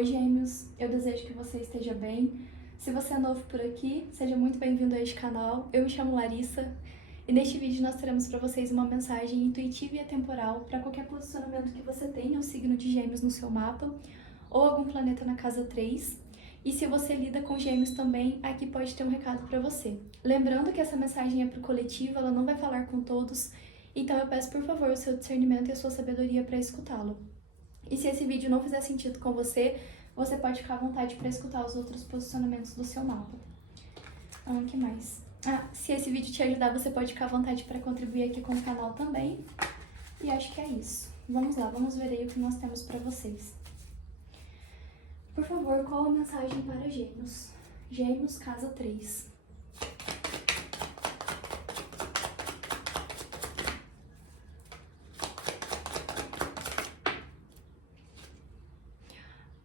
Oi, gêmeos! Eu desejo que você esteja bem. Se você é novo por aqui, seja muito bem-vindo a este canal. Eu me chamo Larissa e neste vídeo nós teremos para vocês uma mensagem intuitiva e atemporal para qualquer posicionamento que você tenha o signo de Gêmeos no seu mapa ou algum planeta na casa 3. E se você lida com Gêmeos também, aqui pode ter um recado para você. Lembrando que essa mensagem é para o coletivo, ela não vai falar com todos, então eu peço por favor o seu discernimento e a sua sabedoria para escutá-lo. E se esse vídeo não fizer sentido com você, você pode ficar à vontade para escutar os outros posicionamentos do seu mapa. Que mais? Se esse vídeo te ajudar, você pode ficar à vontade para contribuir aqui com o canal também. E acho que é isso. Vamos lá, vamos ver aí o que nós temos para vocês. Por favor, qual a mensagem para Gêmeos? Gêmeos, casa 3.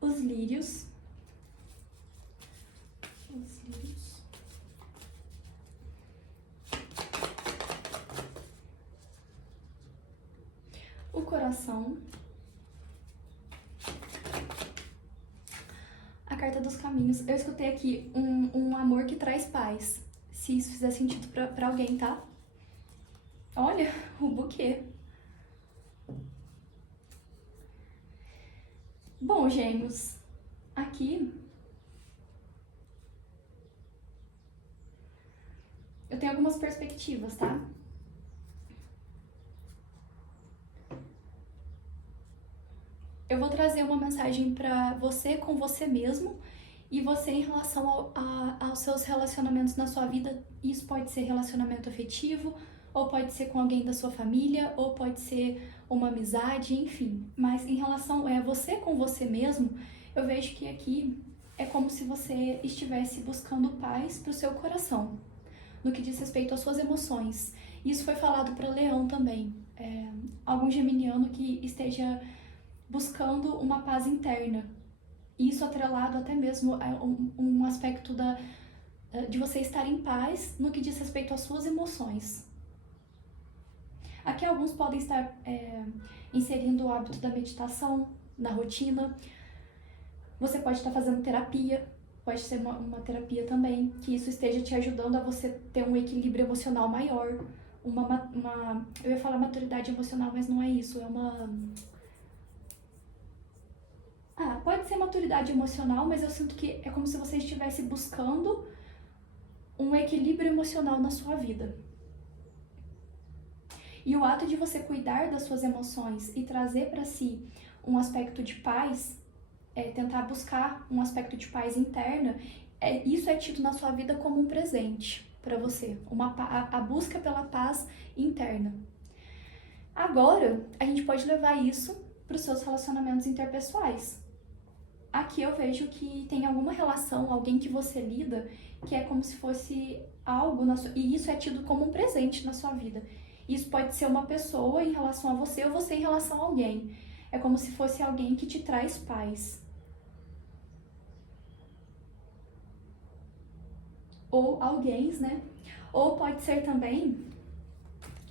Os lírios. O coração. A carta dos caminhos. Eu escutei aqui um amor que traz paz. Se isso fizer sentido pra alguém, tá? Olha, o buquê. Bom, gêmeos, aqui eu tenho algumas perspectivas, tá? Eu vou trazer uma mensagem pra você com você mesmo e você em relação aos seus relacionamentos na sua vida. Isso pode ser relacionamento afetivo, ou pode ser com alguém da sua família, ou pode ser uma amizade, enfim. Mas em relação a você com você mesmo, eu vejo que aqui é como se você estivesse buscando paz para o seu coração, no que diz respeito às suas emoções. Isso foi falado para Leão também. Algum geminiano que esteja buscando uma paz interna. Isso atrelado até mesmo a um aspecto de você estar em paz no que diz respeito às suas emoções. Aqui alguns podem estar inserindo o hábito da meditação na rotina. Você pode estar fazendo terapia, pode ser uma terapia também, que isso esteja te ajudando a você ter um equilíbrio emocional maior. Eu ia falar maturidade emocional, mas não é isso, é uma... pode ser maturidade emocional, mas eu sinto que é como se você estivesse buscando um equilíbrio emocional na sua vida. E o ato de você cuidar das suas emoções e trazer para si um aspecto de paz, tentar buscar um aspecto de paz interna, isso é tido na sua vida como um presente para você, a busca pela paz interna. Agora, a gente pode levar isso para os seus relacionamentos interpessoais. Aqui eu vejo que tem alguma relação, alguém que você lida, que é como se fosse algo, e isso é tido como um presente na sua vida. Isso pode ser uma pessoa em relação a você ou você em relação a alguém. É como se fosse alguém que te traz paz. Ou alguém, né? Ou pode ser também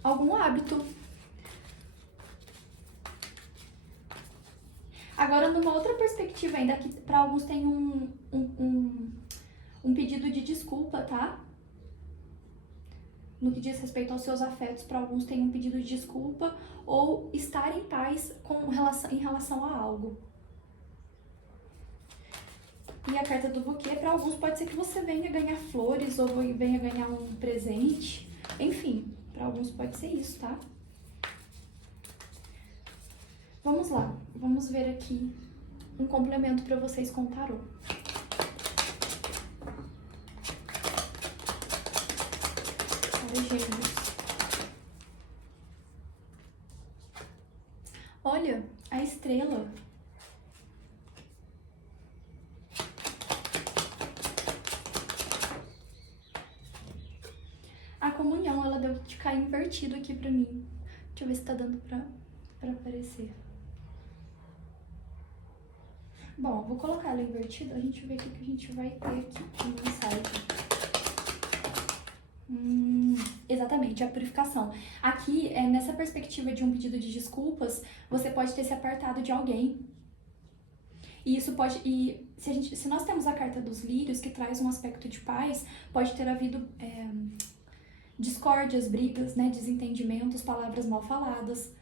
algum hábito. Agora, numa outra perspectiva ainda, que para alguns tem um pedido de desculpa, tá? No que diz respeito aos seus afetos, para alguns tem um pedido de desculpa ou estar em paz em relação a algo. E a carta do buquê, para alguns pode ser que você venha ganhar flores ou venha ganhar um presente. Enfim, para alguns pode ser isso, tá? Vamos lá, vamos ver aqui um complemento para vocês com o tarô. Gêmeos. Olha, a estrela. A comunhão, ela deu de cair invertido aqui pra mim. Deixa eu ver se tá dando pra aparecer. Bom, vou colocar ela invertida, a gente vê o que a gente vai ter aqui de mensagem. Exatamente, a purificação. Aqui, nessa perspectiva de um pedido de desculpas, você pode ter se apartado de alguém. E isso pode. E se nós temos a carta dos lírios, que traz um aspecto de paz, pode ter havido discórdias, brigas, né, desentendimentos, palavras mal faladas.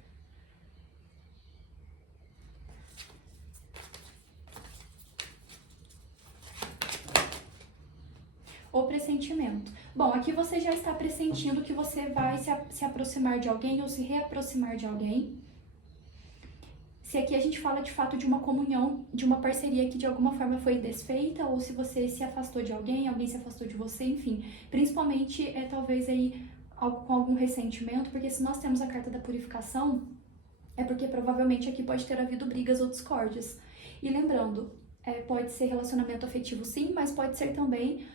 O pressentimento. Bom, aqui você já está pressentindo que você vai se aproximar de alguém ou se reaproximar de alguém. Se aqui a gente fala de fato de uma comunhão, de uma parceria que de alguma forma foi desfeita, ou se você se afastou de alguém, alguém se afastou de você, enfim. Principalmente, talvez aí com algum ressentimento, porque se nós temos a carta da purificação, é porque provavelmente aqui pode ter havido brigas ou discórdias. E lembrando, pode ser relacionamento afetivo sim, mas pode ser também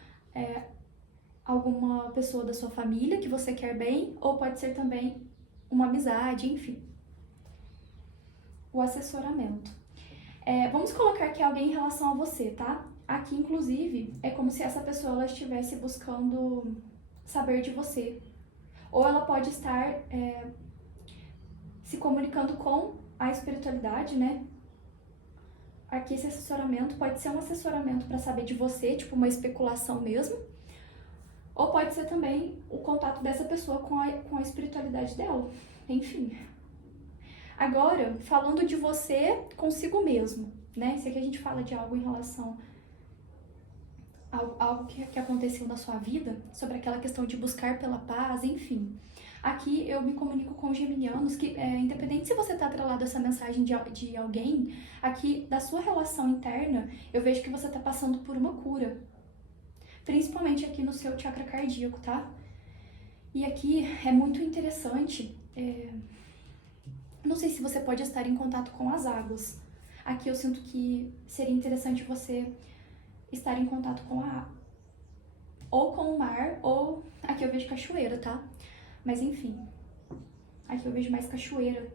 alguma pessoa da sua família que você quer bem, ou pode ser também uma amizade, enfim. O assessoramento. Vamos colocar que é alguém em relação a você, tá? Aqui, inclusive, é como se essa pessoa ela estivesse buscando saber de você. Ou ela pode estar se comunicando com a espiritualidade, né? Aqui esse assessoramento pode ser um assessoramento para saber de você, tipo uma especulação mesmo. Ou pode ser também o contato dessa pessoa com a espiritualidade dela. Enfim. Agora, falando de você consigo mesmo, né? Se aqui a gente fala de algo em relação a algo que aconteceu na sua vida, sobre aquela questão de buscar pela paz, enfim. Aqui eu me comunico com geminianos que, independente se você está atrelado a essa mensagem de alguém, aqui da sua relação interna, eu vejo que você está passando por uma cura. Principalmente aqui no seu chakra cardíaco, tá? E aqui é muito interessante. Não sei se você pode estar em contato com as águas. Aqui eu sinto que seria interessante você estar em contato com ou com o mar, ou aqui eu vejo cachoeira, tá? Mas enfim, aqui eu vejo mais cachoeira,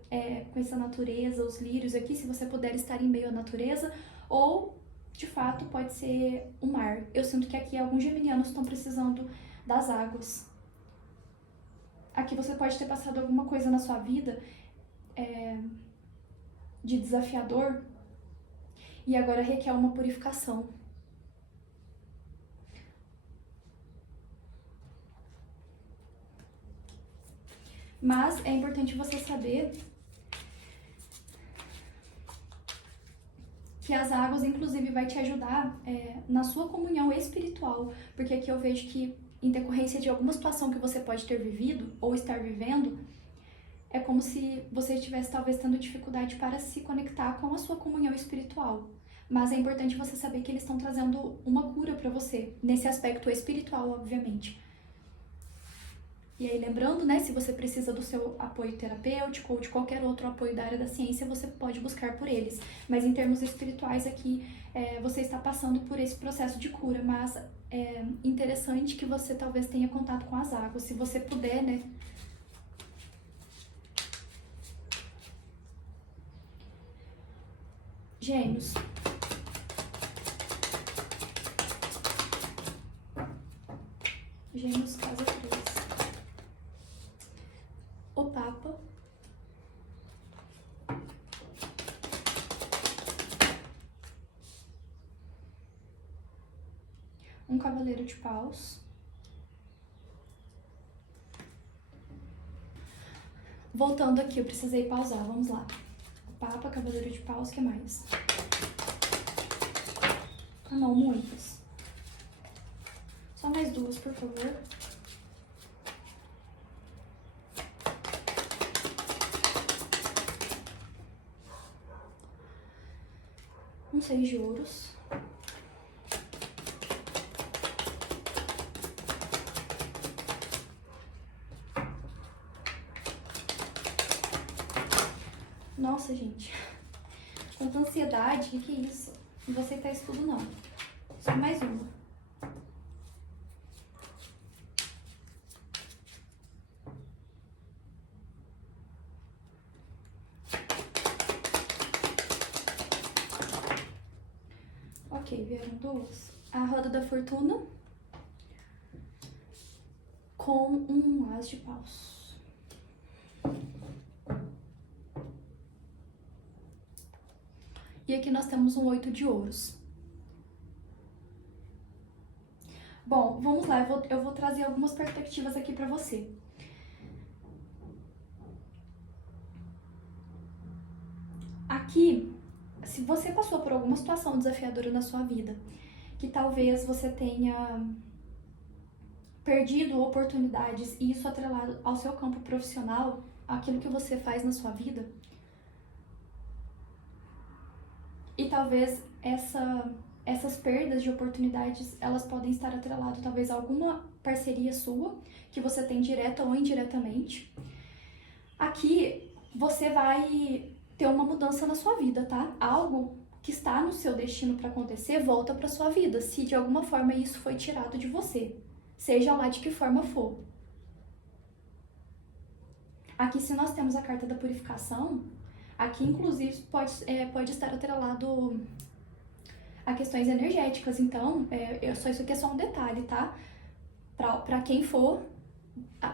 com essa natureza, os lírios aqui, se você puder estar em meio à natureza, ou de fato pode ser o mar. Eu sinto que aqui alguns geminianos estão precisando das águas. Aqui você pode ter passado alguma coisa na sua vida de desafiador e agora requer uma purificação. Mas é importante você saber que as águas, inclusive, vai te ajudar na sua comunhão espiritual, porque aqui eu vejo que, em decorrência de alguma situação que você pode ter vivido ou estar vivendo, é como se você estivesse talvez tendo dificuldade para se conectar com a sua comunhão espiritual. Mas é importante você saber que eles estão trazendo uma cura para você, nesse aspecto espiritual, obviamente. E aí, lembrando, né, se você precisa do seu apoio terapêutico ou de qualquer outro apoio da área da ciência, você pode buscar por eles. Mas em termos espirituais aqui, você está passando por esse processo de cura, mas é interessante que você talvez tenha contato com as águas, se você puder, né. Gêmeos. Gêmeos, casa 3. O Papa. Um Cavaleiro de Paus. Voltando aqui, eu precisei pausar, vamos lá. Papa, Cavaleiro de Paus, o que mais? Ah não, muitas. Só mais duas, por favor. Um 6 de ouros. Nossa, gente. Tanta ansiedade, que é isso? Não vou aceitar isso tudo, não. Só mais uma. Ok, vieram duas. A Roda da Fortuna com um As de Paus. e aqui nós temos um 8 de ouros. Bom, vamos lá, eu vou trazer algumas perspectivas aqui para você. Aqui, se você passou por alguma situação desafiadora na sua vida, que talvez você tenha perdido oportunidades e isso atrelado ao seu campo profissional, aquilo que você faz na sua vida, e talvez essas perdas de oportunidades, elas podem estar atreladas talvez a alguma parceria sua, que você tem direta ou indiretamente. Aqui, você vai ter uma mudança na sua vida, tá? Algo que está no seu destino para acontecer volta para sua vida, se de alguma forma isso foi tirado de você, seja lá de que forma for. Aqui, se nós temos a carta da purificação, aqui inclusive pode estar atrelado a questões energéticas, então, isso aqui é só um detalhe, tá? Pra quem for,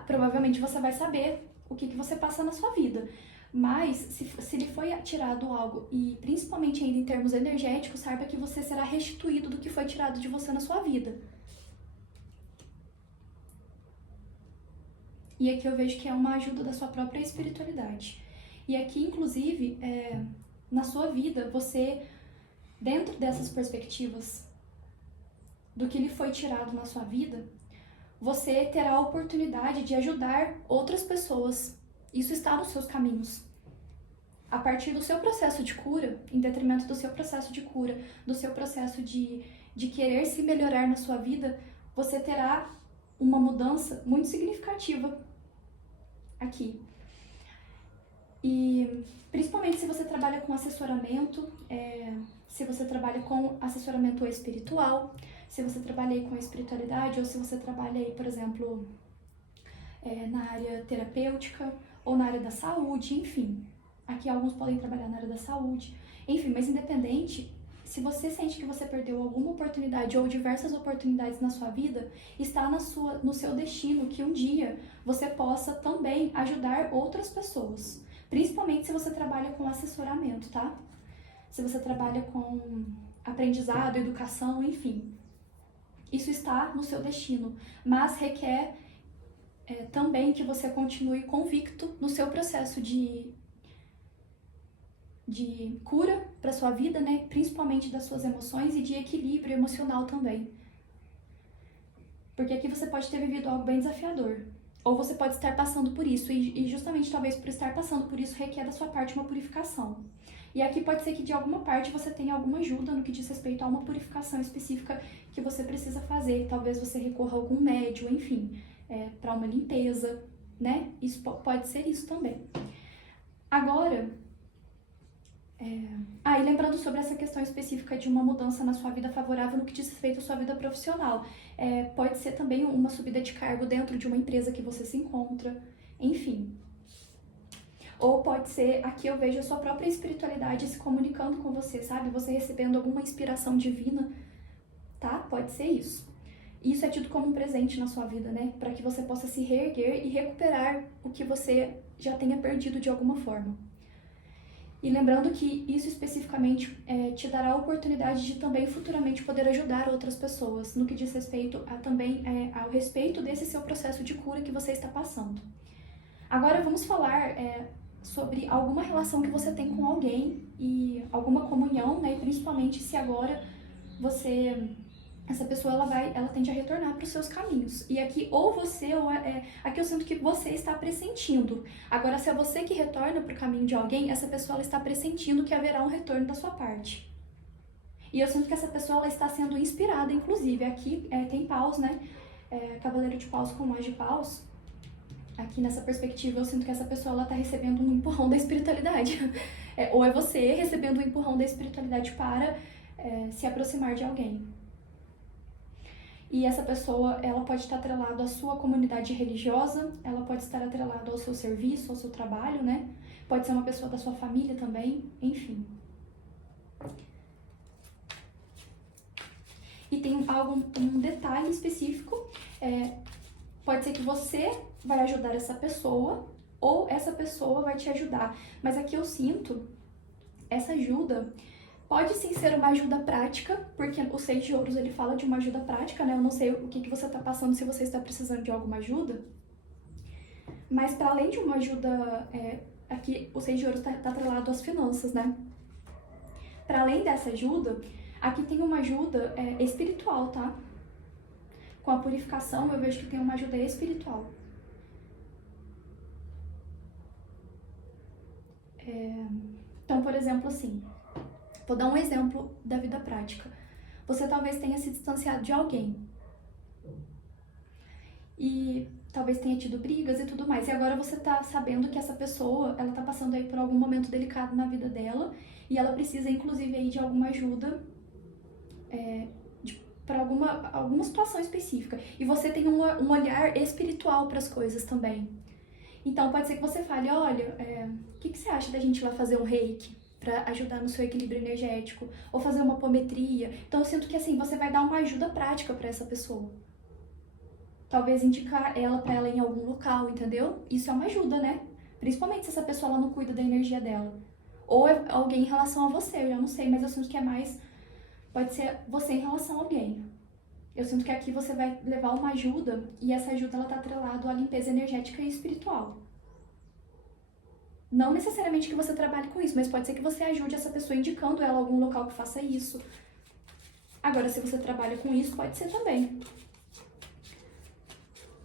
provavelmente você vai saber o que você passa na sua vida. Mas, se lhe foi tirado algo, e principalmente ainda em termos energéticos, saiba que você será restituído do que foi tirado de você na sua vida. E aqui eu vejo que é uma ajuda da sua própria espiritualidade. E aqui, inclusive, na sua vida, você, dentro dessas perspectivas do que lhe foi tirado na sua vida, você terá a oportunidade de ajudar outras pessoas. Isso está nos seus caminhos. A partir do seu processo de cura, em detrimento do seu processo de cura, do seu processo de querer se melhorar na sua vida, você terá uma mudança muito significativa aqui. E principalmente se você trabalha com assessoramento, se você trabalha com assessoramento espiritual, se você trabalha aí com a espiritualidade, ou se você trabalha aí, por exemplo, na área terapêutica ou na área da saúde, enfim. Aqui alguns podem trabalhar na área da saúde, enfim, mas independente, se você sente que você perdeu alguma oportunidade ou diversas oportunidades na sua vida, está no seu destino que um dia você possa também ajudar outras pessoas. Principalmente se você trabalha com assessoramento, tá? Se você trabalha com aprendizado, educação, enfim. Isso está no seu destino, mas requer também que você continue convicto no seu processo de cura para sua vida, né? Principalmente das suas emoções e de equilíbrio emocional também. Porque aqui você pode ter vivido algo bem desafiador. Ou você pode estar passando por isso, e justamente talvez por estar passando por isso requer da sua parte uma purificação. E aqui pode ser que de alguma parte você tenha alguma ajuda no que diz respeito a uma purificação específica que você precisa fazer. Talvez você recorra a algum médium, enfim, para uma limpeza, né? Isso pode ser isso também. Agora, e lembrando sobre essa questão específica de uma mudança na sua vida favorável no que diz respeito à sua vida profissional. Pode ser também uma subida de cargo dentro de uma empresa que você se encontra, enfim. Ou pode ser, aqui eu vejo a sua própria espiritualidade se comunicando com você, sabe? Você recebendo alguma inspiração divina, tá? Pode ser isso. Isso é tido como um presente na sua vida, né? Para que você possa se reerguer e recuperar o que você já tenha perdido de alguma forma. E lembrando que isso especificamente te dará a oportunidade de também futuramente poder ajudar outras pessoas no que diz respeito ao respeito desse seu processo de cura que você está passando. Agora vamos falar sobre alguma relação que você tem com alguém e alguma comunhão, né? E principalmente se agora essa pessoa ela tende a retornar para os seus caminhos. E aqui aqui eu sinto que você está pressentindo. Agora, se é você que retorna para o caminho de alguém, essa pessoa ela está pressentindo que haverá um retorno da sua parte. E eu sinto que essa pessoa ela está sendo inspirada, inclusive. Aqui tem paus, né? Cavaleiro de paus com mais de paus. Aqui nessa perspectiva eu sinto que essa pessoa ela está recebendo um empurrão da espiritualidade. Ou é você recebendo um empurrão da espiritualidade para se aproximar de alguém. E essa pessoa, ela pode estar atrelada à sua comunidade religiosa, ela pode estar atrelada ao seu serviço, ao seu trabalho, né? Pode ser uma pessoa da sua família também, enfim. E tem um detalhe específico, pode ser que você vai ajudar essa pessoa, ou essa pessoa vai te ajudar. Mas aqui eu sinto essa ajuda Pode sim ser uma ajuda prática, porque o Seis de Ouros ele fala de uma ajuda prática, né? Eu não sei o que você está passando, se você está precisando de alguma ajuda. Mas para além de uma ajuda, aqui o Seis de Ouros está atrelado às finanças, né? Para além dessa ajuda, aqui tem uma ajuda espiritual, tá? Com a purificação, eu vejo que tem uma ajuda espiritual. Então, por exemplo, assim, vou dar um exemplo da vida prática. Você talvez tenha se distanciado de alguém. E talvez tenha tido brigas e tudo mais. E agora você tá sabendo que essa pessoa, ela tá passando aí por algum momento delicado na vida dela. E ela precisa, inclusive, aí de alguma ajuda para alguma situação específica. E você tem um olhar espiritual para as coisas também. Então pode ser que você fale, olha, o que você acha da gente ir lá fazer um reiki para ajudar no seu equilíbrio energético? Ou fazer uma apometria? Então eu sinto que assim, você vai dar uma ajuda prática para essa pessoa. Talvez indicar ela para ela em algum local, entendeu? Isso é uma ajuda, né? Principalmente se essa pessoa ela não cuida da energia dela. Ou é alguém em relação a você, eu já não sei, mas eu sinto que é mais. Pode ser você em relação a alguém. Eu sinto que aqui você vai levar uma ajuda e essa ajuda ela tá atrelada à limpeza energética e espiritual. Não necessariamente que você trabalhe com isso, mas pode ser que você ajude essa pessoa indicando ela a algum local que faça isso. Agora, se você trabalha com isso, pode ser também.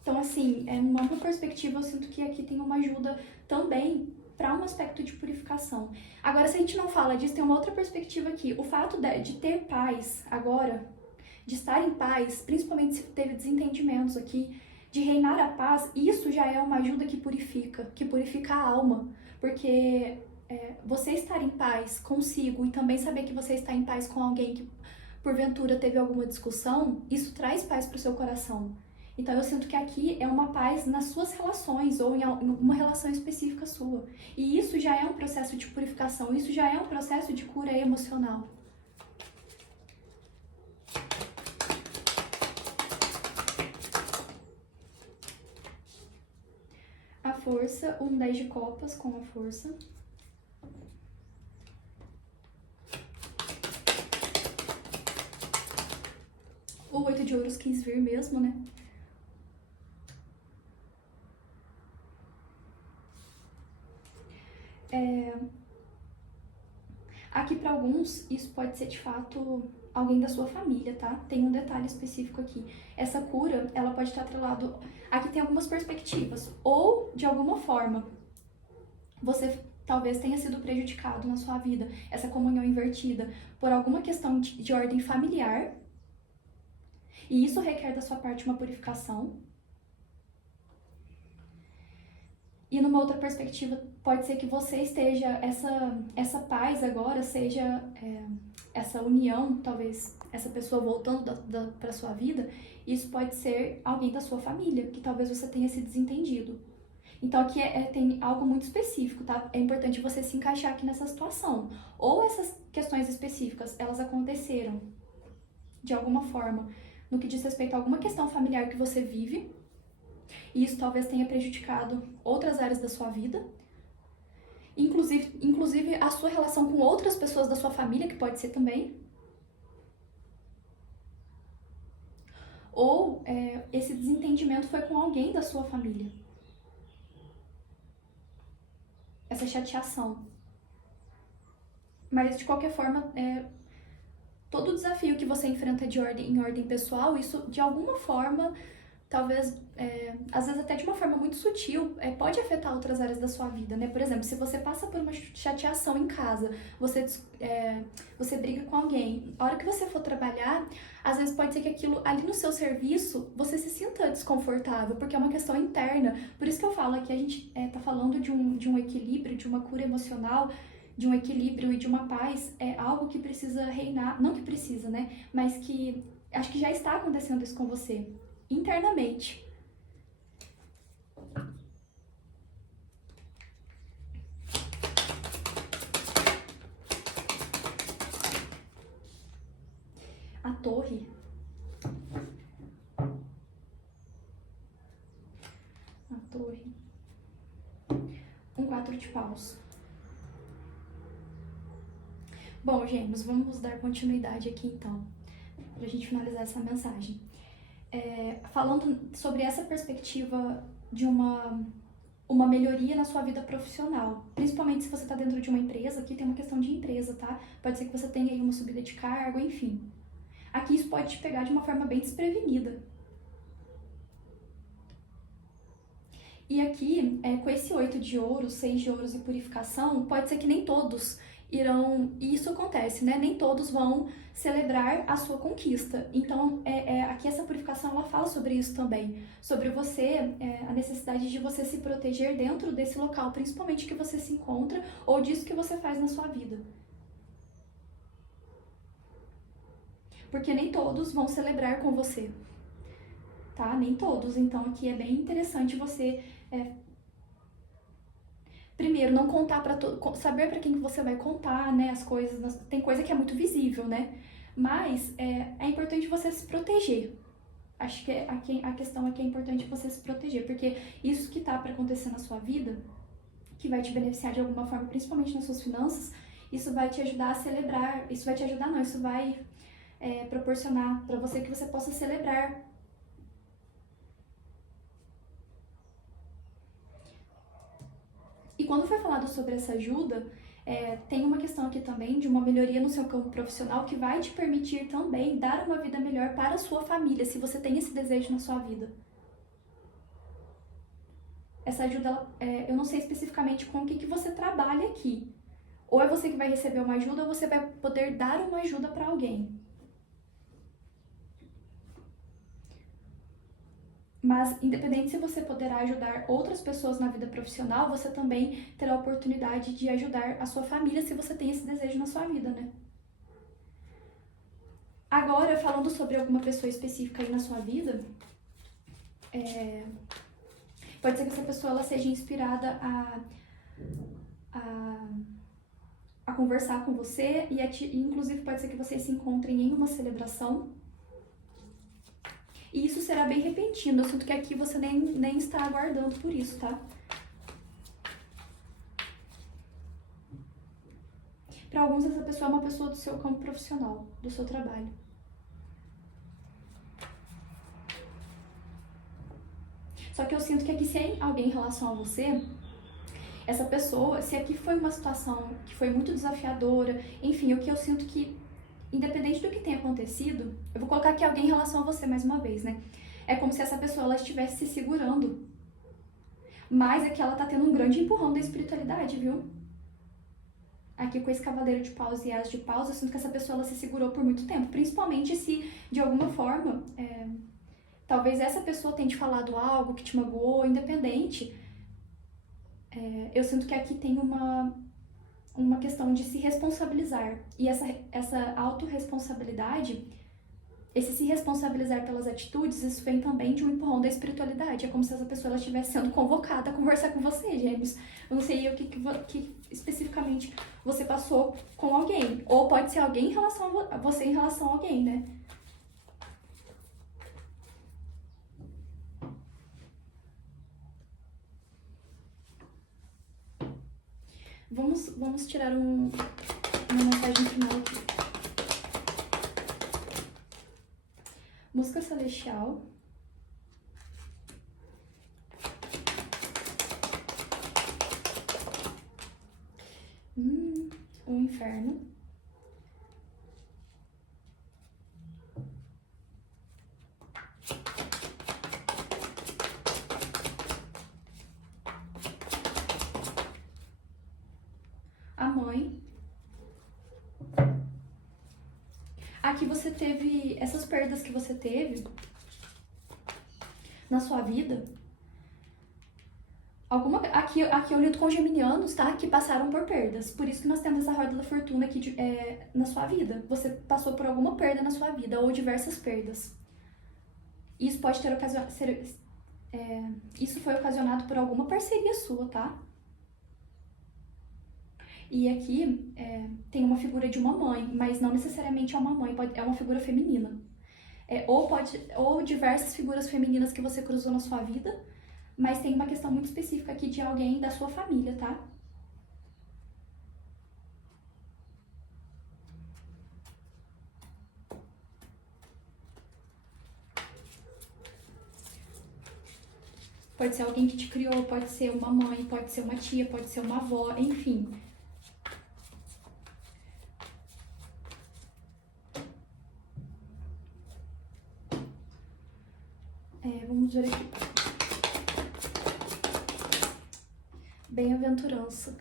Então, assim, numa ampla perspectiva, eu sinto que aqui tem uma ajuda também para um aspecto de purificação. Agora, se a gente não fala disso, tem uma outra perspectiva aqui. O fato de ter paz agora, de estar em paz, principalmente se teve desentendimentos aqui, de reinar a paz, isso já é uma ajuda que purifica a alma. Porque você estar em paz consigo e também saber que você está em paz com alguém que porventura teve alguma discussão, isso traz paz para o seu coração. Então eu sinto que aqui é uma paz nas suas relações ou em uma relação específica sua. E isso já é um processo de purificação, isso já é um processo de cura emocional. A força, um 10 de copas com a força. O 8 de ouros quis vir mesmo, né? Aqui para alguns, isso pode ser de fato alguém da sua família, tá? Tem um detalhe específico aqui. Essa cura, ela pode estar atrelado. Aqui tem algumas perspectivas. Ou, de alguma forma, você talvez tenha sido prejudicado na sua vida, essa comunhão invertida, por alguma questão de ordem familiar. E isso requer da sua parte uma purificação. E numa outra perspectiva, pode ser que você esteja, essa paz agora seja essa união, talvez essa pessoa voltando para sua vida, isso pode ser alguém da sua família, que talvez você tenha se desentendido. Então aqui tem algo muito específico, tá? É importante você se encaixar aqui nessa situação. Ou essas questões específicas, elas aconteceram de alguma forma, no que diz respeito a alguma questão familiar que você vive, e isso talvez tenha prejudicado outras áreas da sua vida, inclusive a sua relação com outras pessoas da sua família, que pode ser também. Ou esse desentendimento foi com alguém da sua família. Essa chateação. Mas de qualquer forma, todo desafio que você enfrenta em ordem pessoal, isso de alguma forma, talvez, às vezes até de uma forma muito sutil, pode afetar outras áreas da sua vida, né? Por exemplo, se você passa por uma chateação em casa, você briga com alguém, a hora que você for trabalhar, às vezes pode ser que aquilo ali no seu serviço, você se sinta desconfortável, porque é uma questão interna. Por isso que eu falo que a gente tá falando de um equilíbrio, de uma cura emocional, de um equilíbrio e de uma paz, é algo que precisa reinar, não que precisa, né? Mas que acho que já está acontecendo isso com você, internamente. A torre. A torre. Um 4 de paus. Bom, Gêmeos, vamos dar continuidade aqui então, pra gente finalizar essa mensagem. Falando sobre essa perspectiva de uma melhoria na sua vida profissional, principalmente se você está dentro de uma empresa, aqui tem uma questão de empresa, tá? Pode ser que você tenha aí uma subida de cargo, enfim. Aqui isso pode te pegar de uma forma bem desprevenida. E aqui, com esse 8 de ouros, 6 de ouros e purificação, pode ser que nem todos irão, e isso acontece, né? Nem todos vão celebrar a sua conquista. Então, aqui essa purificação, ela fala sobre isso também, sobre você, a necessidade de você se proteger dentro desse local, principalmente que você se encontra, ou disso que você faz na sua vida. Porque nem todos vão celebrar com você, tá? Nem todos. Então, aqui é bem interessante você primeiro, não contar para saber para quem que você vai contar, né, as coisas. Tem coisa que é muito visível, né? Mas é importante você se proteger. Acho que a questão aqui é importante você se proteger, porque isso que tá para acontecer na sua vida, que vai te beneficiar de alguma forma, principalmente nas suas finanças, isso vai te ajudar a celebrar. Isso vai te ajudar, não, isso vai proporcionar para você que você possa celebrar. E quando foi falado sobre essa ajuda, tem uma questão aqui também de uma melhoria no seu campo profissional que vai te permitir também dar uma vida melhor para a sua família, se você tem esse desejo na sua vida. Essa ajuda, eu não sei especificamente com o que você trabalha aqui. Ou é você que vai receber uma ajuda, ou você vai poder dar uma ajuda para alguém. Mas, independente se você poderá ajudar outras pessoas na vida profissional, você também terá a oportunidade de ajudar a sua família se você tem esse desejo na sua vida, né? Agora, falando sobre alguma pessoa específica aí na sua vida, pode ser que essa pessoa ela seja inspirada a conversar com você e inclusive pode ser que vocês se encontrem em uma celebração. E isso será bem repentino. Eu sinto que aqui você nem está aguardando por isso, tá? Para alguns, essa pessoa é uma pessoa do seu campo profissional, do seu trabalho. Só que eu sinto que aqui, se é alguém em relação a você, essa pessoa, se aqui foi uma situação que foi muito desafiadora, enfim, o que eu sinto que, independente do que tenha acontecido, eu vou colocar aqui alguém em relação a você mais uma vez, né? É como se essa pessoa ela estivesse se segurando. Mas é que ela tá tendo um grande empurrão da espiritualidade, viu? Aqui com esse cavaleiro de paus e as de paus, eu sinto que essa pessoa ela se segurou por muito tempo. Principalmente se, de alguma forma, talvez essa pessoa tenha te falado algo que te magoou, independente. Eu sinto que aqui tem uma questão de se responsabilizar. E essa autorresponsabilidade, esse se responsabilizar pelas atitudes, isso vem também de um empurrão da espiritualidade. É como se essa pessoa ela estivesse sendo convocada a conversar com você, Gêmeos. Eu não sei o que especificamente você passou com alguém. Ou pode ser alguém em relação a você em relação a alguém, né? Vamos tirar uma mensagem final aqui. Música celestial. O inferno. A mãe. Aqui você teve essas perdas que você teve na sua vida. Aqui eu lido com geminianos, tá? Que passaram por perdas. Por isso que nós temos essa roda da fortuna aqui na sua vida. Você passou por alguma perda na sua vida, ou diversas perdas. Isso pode ter isso foi ocasionado por alguma parceria sua, tá? E aqui tem uma figura de uma mãe, mas não necessariamente é uma mãe, é uma figura feminina. Ou diversas figuras femininas que você cruzou na sua vida, mas tem uma questão muito específica aqui de alguém da sua família, tá? pode ser alguém que te criou, pode ser uma mãe, pode ser uma tia, pode ser uma avó, enfim. Vamos ver aqui. Bem-aventurança.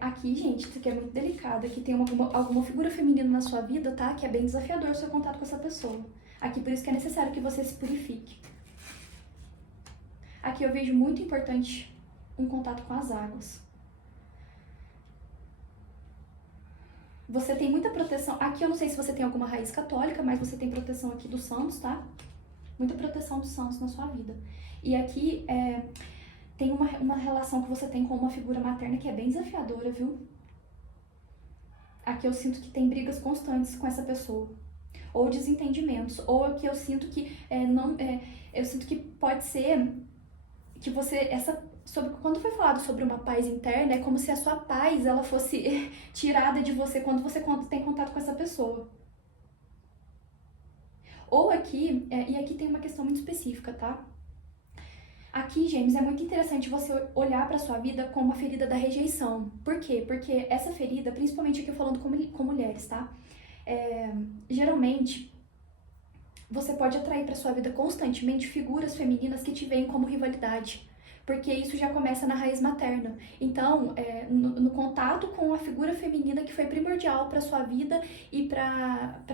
Aqui, gente, isso aqui é muito delicado. Aqui tem alguma figura feminina na sua vida, tá? Que é bem desafiador o seu contato com essa pessoa. Aqui, por isso que é necessário que você se purifique. Aqui eu vejo muito importante um contato com as águas. Você tem muita proteção. Aqui eu não sei se você tem alguma raiz católica, mas você tem proteção aqui dos santos, tá? Muita proteção dos santos na sua vida. E aqui tem uma relação que você tem com uma figura materna que é bem desafiadora, viu? Aqui eu sinto que tem brigas constantes com essa pessoa. Ou desentendimentos. Ou aqui eu sinto que eu sinto que pode ser que você... quando foi falado sobre uma paz interna, é como se a sua paz ela fosse tirada de você quando você tem contato com essa pessoa. Ou aqui, e aqui tem uma questão muito específica, tá? Aqui, Gêmeos, é muito interessante você olhar para sua vida com uma ferida da rejeição. Por quê? Porque essa ferida, principalmente aqui falando com mulheres, tá? Geralmente, você pode atrair para sua vida constantemente figuras femininas que te veem como rivalidade. Porque isso já começa na raiz materna. Então, no contato com a figura feminina que foi primordial para sua vida e para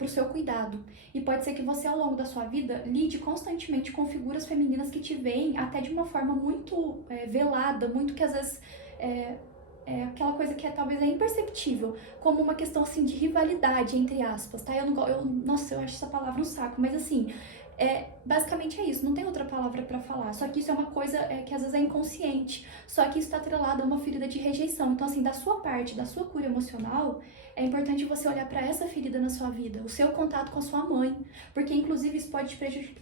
o seu cuidado. E pode ser que você, ao longo da sua vida, lide constantemente com figuras femininas que te veem até de uma forma muito velada, muito que às vezes aquela coisa que talvez é imperceptível, como uma questão assim de rivalidade, entre aspas, tá? Nossa, eu acho essa palavra um saco, mas assim... basicamente é isso, não tem outra palavra pra falar. Só que isso é uma coisa que às vezes é inconsciente. Só que isso tá atrelado a uma ferida de rejeição. Então, assim, da sua parte, da sua cura emocional, é importante você olhar pra essa ferida na sua vida, o seu contato com a sua mãe, porque inclusive isso pode te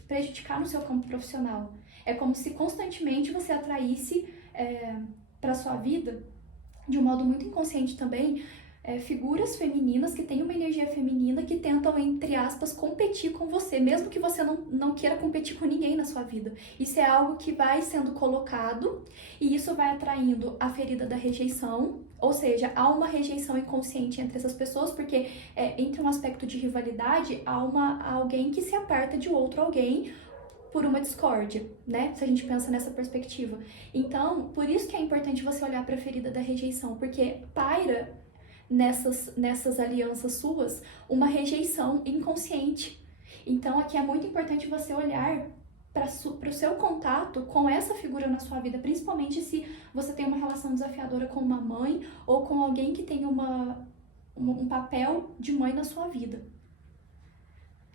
prejudicar no seu campo profissional. É como se constantemente você atraísse pra sua vida, de um modo muito inconsciente também, figuras femininas que têm uma energia feminina que tentam, entre aspas, competir com você, mesmo que você não queira competir com ninguém na sua vida. Isso é algo que vai sendo colocado e isso vai atraindo a ferida da rejeição, ou seja, há uma rejeição inconsciente entre essas pessoas, porque entre um aspecto de rivalidade, há alguém que se aparta de outro alguém por uma discórdia, né? Se a gente pensa nessa perspectiva. Então, por isso que é importante você olhar para a ferida da rejeição, porque paira nessas alianças suas uma rejeição inconsciente. Então aqui é muito importante você olhar para o seu contato com essa figura na sua vida, principalmente se você tem uma relação desafiadora com uma mãe ou com alguém que tem um papel de mãe na sua vida.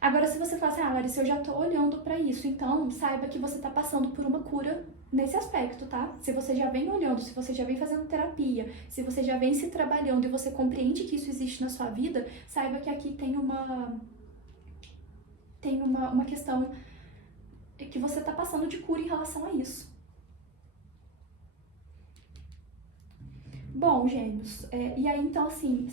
Agora, se você fala assim, Larissa, eu já tô olhando pra isso, então saiba que você tá passando por uma cura nesse aspecto, tá? Se você já vem olhando, se você já vem fazendo terapia, se você já vem se trabalhando e você compreende que isso existe na sua vida, saiba que aqui tem uma questão que você tá passando de cura em relação a isso. Bom, Gêmeos, e aí então assim,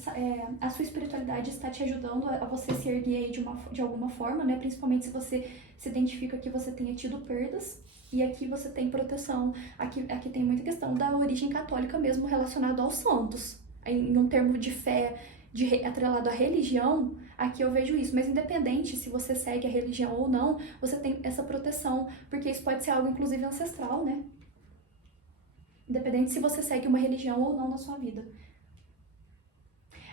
a sua espiritualidade está te ajudando a você se erguer aí de alguma forma, né? Principalmente se você se identifica que você tenha tido perdas, e aqui você tem proteção, aqui tem muita questão da origem católica mesmo relacionado aos santos. Em um termo de fé atrelado à religião, aqui eu vejo isso, mas independente se você segue a religião ou não, você tem essa proteção, porque isso pode ser algo inclusive ancestral, né? Independente se você segue uma religião ou não na sua vida.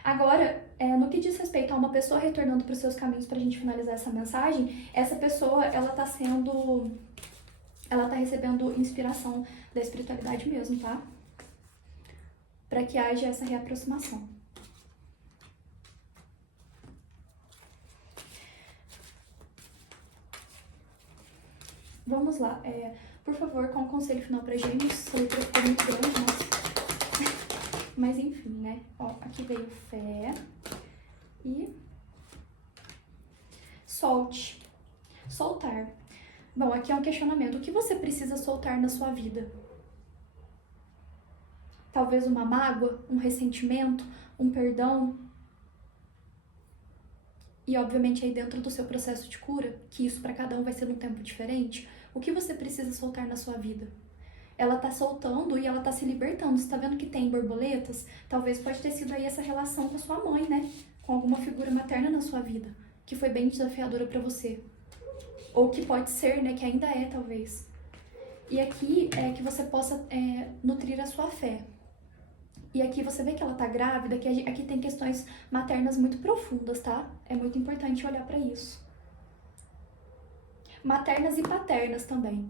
Agora, no que diz respeito a uma pessoa retornando para os seus caminhos, para a gente finalizar essa mensagem, essa pessoa, ela tá recebendo inspiração da espiritualidade mesmo, tá? Para que haja essa reaproximação. Vamos lá, por favor, com um conselho final para Gêmeos. Essa letra ficou muito grande, mas enfim, né? Ó, aqui veio fé e solte. Soltar. Bom, aqui é um questionamento. O que você precisa soltar na sua vida? Talvez uma mágoa, um ressentimento, um perdão. E obviamente aí dentro do seu processo de cura, que isso para cada um vai ser num tempo diferente, O que você precisa soltar na sua vida? Ela tá soltando e ela tá se libertando. Você tá vendo que tem borboletas? Talvez pode ter sido aí essa relação com a sua mãe, né? Com alguma figura materna na sua vida, que foi bem desafiadora pra você. Ou que pode ser, né? Que ainda é, talvez. E aqui é que você possa nutrir a sua fé. E aqui você vê que ela tá grávida, que aqui tem questões maternas muito profundas, tá? É muito importante olhar pra isso. Maternas e paternas também.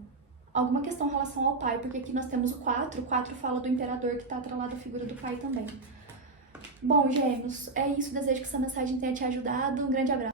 Alguma questão em relação ao pai, porque aqui nós temos o 4 fala do imperador que tá atrelado à figura do pai também. Bom, gêmeos, é isso. Desejo que essa mensagem tenha te ajudado. Um grande abraço.